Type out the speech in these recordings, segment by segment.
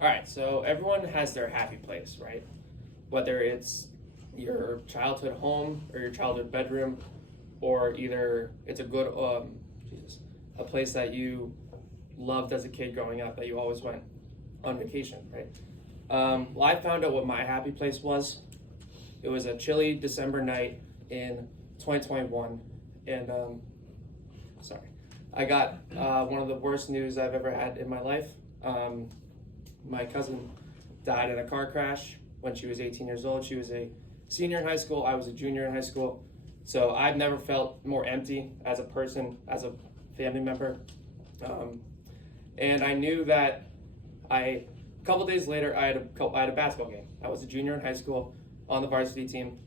All right, so everyone has their happy place, right? Whether it's your childhood home or your childhood bedroom, or either it's a good, a place that you loved as a kid growing up that you always went on vacation, right? Well, I found out what my happy place was. It was a chilly December night in 2021, and sorry, I got one of the worst news I've ever had in my life. My cousin died in a car crash when she was 18 years old. She was a senior in high school. I was a junior in high school. So I've never felt more empty as a person, as a family member. And I knew that a couple days later, I had a basketball game. I was a junior in high school on the varsity team.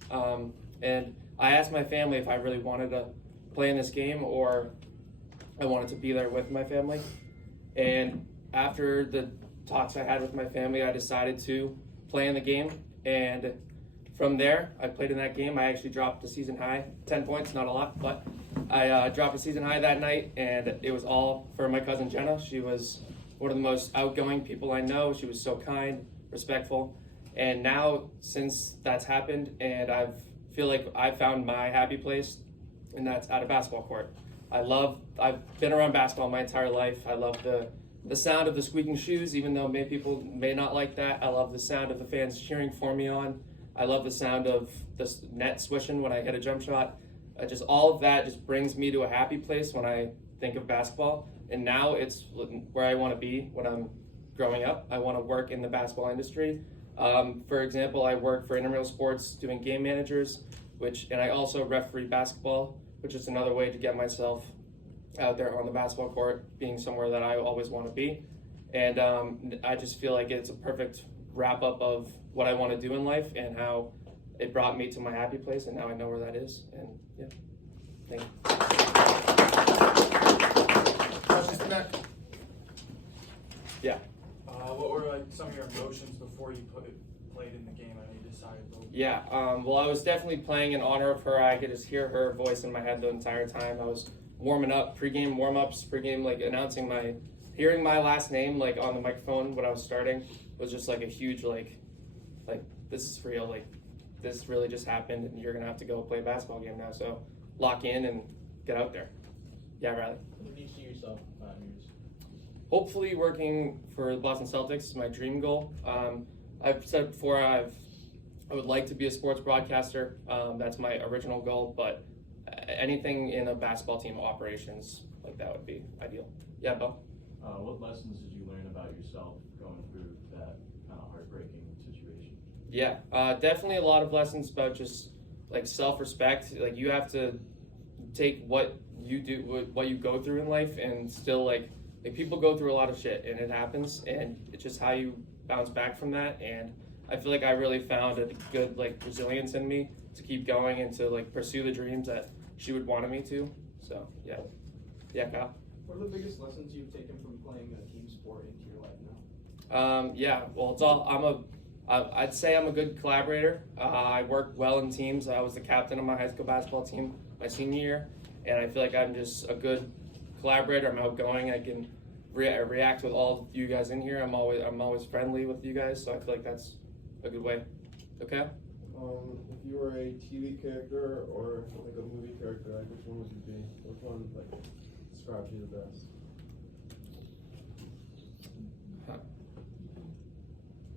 And I asked my family if I really wanted to play in this game or I wanted to be there with my family. And after the talks I had with my family, I decided to play in the game. And from there, I played in that game. I actually dropped a season high, 10 points, not a lot, but I dropped a season high that night, and it was all for my cousin Jenna. She was one of the most outgoing people I know. She was so kind, respectful. And now, since that's happened, and I feel like I found my happy place, and that's at a basketball court. I've been around basketball my entire life. I love the sound of the squeaking shoes, even though many people may not like that. I love the sound of the fans cheering for me on. I love the sound of the net swishing when I hit a jump shot. Just all of that just brings me to a happy place when I think of basketball. And now it's where I want to be when I'm growing up. I want to work in the basketball industry. For example, I work for Intramural Sports doing game managers, and I also referee basketball, which is another way to get myself out there on the basketball court, being somewhere that I always want to be. And I just feel like it's a perfect wrap up of what I want to do in life and how it brought me to my happy place, and now I know where that is. And yeah, thank you. Questions from that? Yeah. What were like some of your emotions before you played in the game? I know you decided to. Yeah. Well, I was definitely playing in honor of her. I could just hear her voice in my head the entire time. I was warming up, pregame warm-ups, pregame like announcing hearing my last name like on the microphone when I was starting was just like a huge like this is real, like this really just happened and you're gonna have to go play a basketball game now, so lock in and get out there. Yeah, Riley. Where do you see yourself in 5 years? Hopefully working for the Boston Celtics is my dream goal. I've said before I would like to be a sports broadcaster. That's my original goal, but anything in a basketball team operations, like that would be ideal. Yeah, Bo? What lessons did you learn about yourself going through that kind of heartbreaking situation? Yeah, definitely a lot of lessons about just like self-respect. Like you have to take what you do, what you go through in life, and still like people go through a lot of shit, and it happens, and it's just how you bounce back from that. And I feel like I really found a good like resilience in me to keep going and to like pursue the dreams that she would want me to. So yeah, Kyle. What are the biggest lessons you've taken from playing a team sport into your life now? Yeah, well, it's all I'd say I'm a good collaborator. I work well in teams. I was the captain of my high school basketball team my senior year, and I feel like I'm just a good collaborator. I'm outgoing. I can react with all of you guys in here. I'm always friendly with you guys, so I feel like that's a good way. Okay. If you were a TV character or like a movie character, like which one would you be? Which one like describes you the best?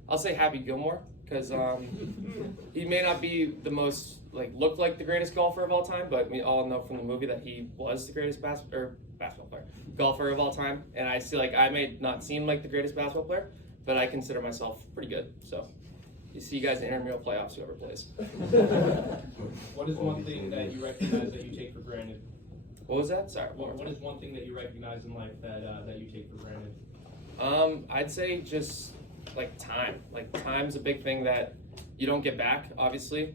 I'll say Happy Gilmore because he may not be the most look like the greatest golfer of all time, but we all know from the movie that he was the greatest basketball player, golfer of all time. And I feel like I may not seem like the greatest basketball player, but I consider myself pretty good. So you see you guys in intramural playoffs, whoever plays. What is one thing that you recognize that you take for granted? What was that? Sorry. What is one thing that you recognize in life that you take for granted? I'd say just like time. Like time's a big thing that you don't get back. Obviously,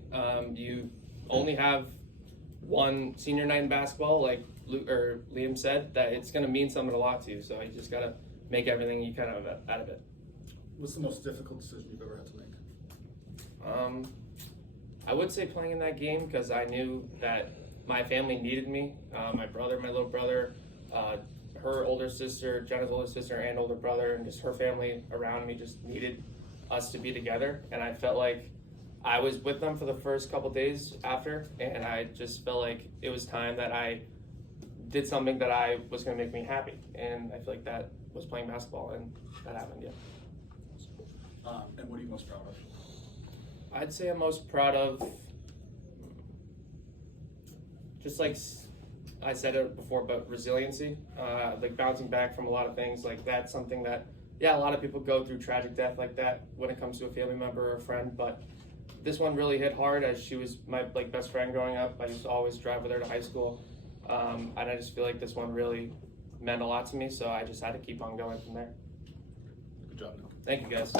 you only have one senior night in basketball. Like Liam said, that it's going to mean something a lot to you. So you just got to make everything you can out of it. What's the most difficult decision you've ever had to make? I would say playing in that game because I knew that my family needed me. My little brother, her older sister, Jenna's older sister, and older brother, and just her family around me just needed us to be together. And I felt like I was with them for the first couple days after, and I just felt like it was time that I did something that I was going to make me happy. And I feel like that was playing basketball, and that happened, yeah. And what are you most proud of? I'd say I'm most proud of just like I said it before, but resiliency, like bouncing back from a lot of things. Like that's something that, yeah, a lot of people go through tragic death like that when it comes to a family member or a friend, but this one really hit hard as she was my like best friend growing up. I used to always drive with her to high school, and I just feel like this one really meant a lot to me, so I just had to keep on going from there. Good job, Nick. Thank you, guys.